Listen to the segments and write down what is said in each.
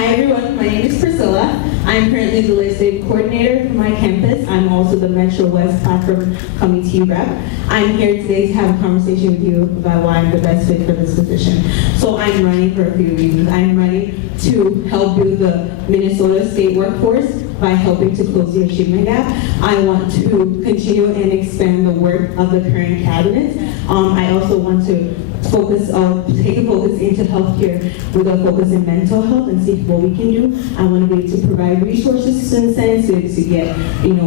Hi everyone, my name is Priscilla. I'm currently the legislative coordinator for my campus. I'm also the Metro West Platform Committee rep. I'm here today to have a conversation with you about why I'm the best fit for this position. So I'm running for a few reasons. I'm running to help build the Minnesota state workforce by helping to close the achievement gap. I want to continue and expand the work of the current cabinet. I also want to take a focus into healthcare with a focus in mental health and see what we can do. I want to be able to provide resources and incentives to get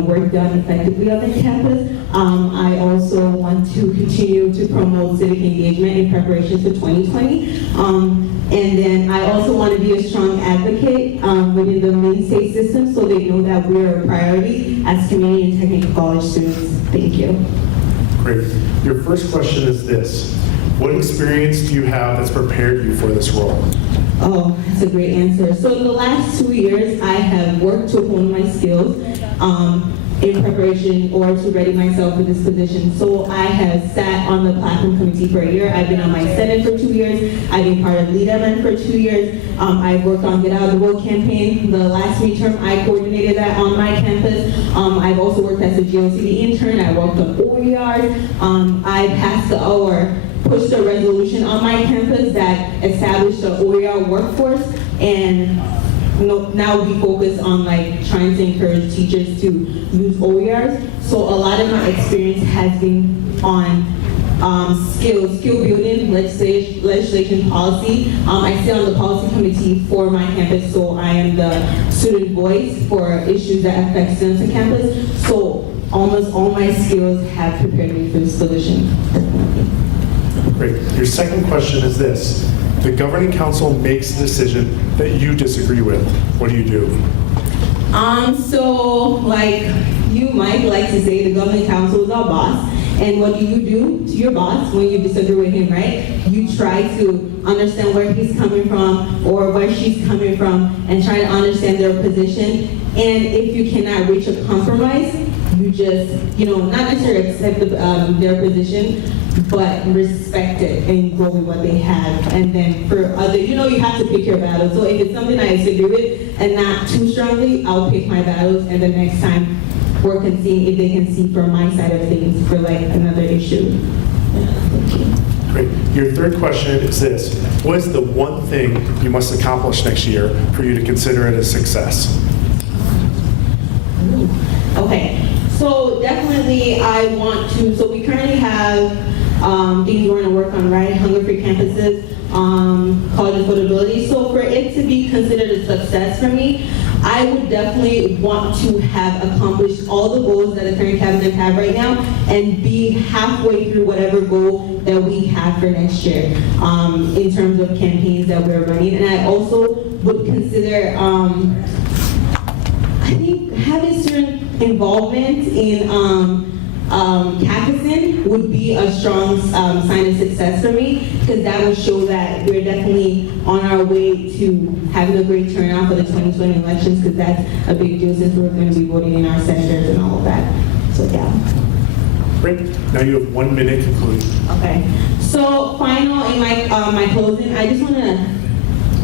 work done effectively on the campus. I also want to continue to promote civic engagement in preparation for 2020. And then I also want to be a strong advocate within the main state system so they know that we're a priority as community and technical college students. Thank you. Great. Your first question is this. What experience do you have that's prepared you for this role? Oh, that's a great answer. So in the last 2 years, I have worked to hone my skills in preparation or to ready myself for this position. So I have sat on the platform committee for a year. I've been on my Senate for 2 years. I've been part of LeadMN for 2 years. I've worked on Get Out of the Vote campaign. The last midterm, I coordinated that on my campus. I've also worked as a GOCD intern. I worked on OER. I pushed a resolution on my campus that established the OER workforce, and now we focus on trying to encourage teachers to use OERs. So a lot of my experience has been on skill building, legislation, policy. I sit on the policy committee for my campus, so I am the student voice for issues that affect students on campus. So almost all my skills have prepared me for this position. Great. Your second question is this. The governing council makes a decision that you disagree with. What do you do? You might like to say the governing council is our boss. And what do you do to your boss when you disagree with him, right? You try to understand where he's coming from or where she's coming from and try to understand their position. And if you cannot reach a compromise, you just, not necessarily accept their position, but respect it and go with what they have. And then for other, you have to pick your battles. So if it's something I disagree with and not too strongly, I'll pick my battles, and the next time work and see if they can see from my side of things for another issue. Great. Your third question is this. What is the one thing you must accomplish next year for you to consider it a success? Okay, so definitely I want to, so we currently have things we're going to work on, right? Hunger-free campuses, college affordability. So for it to be considered a success for me, I would definitely want to have accomplished all the goals that the current cabinet have right now and be halfway through whatever goal that we have for next year in terms of campaigns that we're running. And I also would consider, I think having certain involvement in Capison would be a strong sign of success for me, because that would show that we're definitely on our way to having a great turnout for the 2020 elections, because that's a big deal since we're going to be voting in our senators and all of that. So yeah. Great. Now you have 1 minute concluding. Okay. So final in my closing, I just want to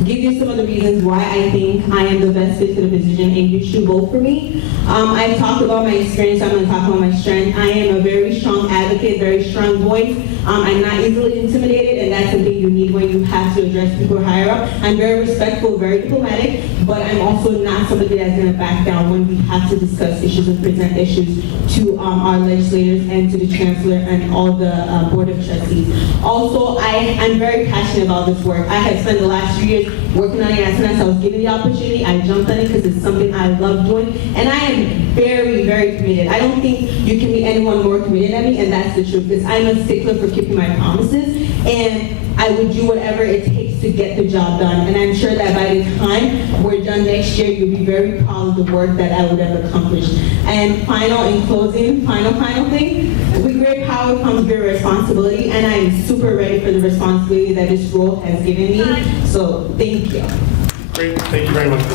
give you some of the reasons why I think I am the best fit for the position and you should vote for me. I've talked about my experience, I'm going to talk about my strength. I am a very strong advocate, very strong voice. I'm not easily intimidated, and that's something you need when you have to address people higher up. I'm very respectful, very diplomatic, but I'm also not somebody that's going to back down when we have to discuss issues and present issues to our legislators and to the chancellor and all the board of trustees. Also, I'm very passionate about this work. I have spent the last 3 years working on it as soon as I was given the opportunity. I jumped on it because it's something I love doing, and I am very, very committed. I don't think you can be anyone more committed than me, and that's the truth, because I'm a stickler for keeping my promises, and I would do whatever it takes to get the job done. And I'm sure that by the time we're done next year, you'll be very proud of the work that I would have accomplished. And in closing, final thing, with great power comes great responsibility, and I'm super ready for the responsibility that this role has given me. So thank you. Great. Thank you very much.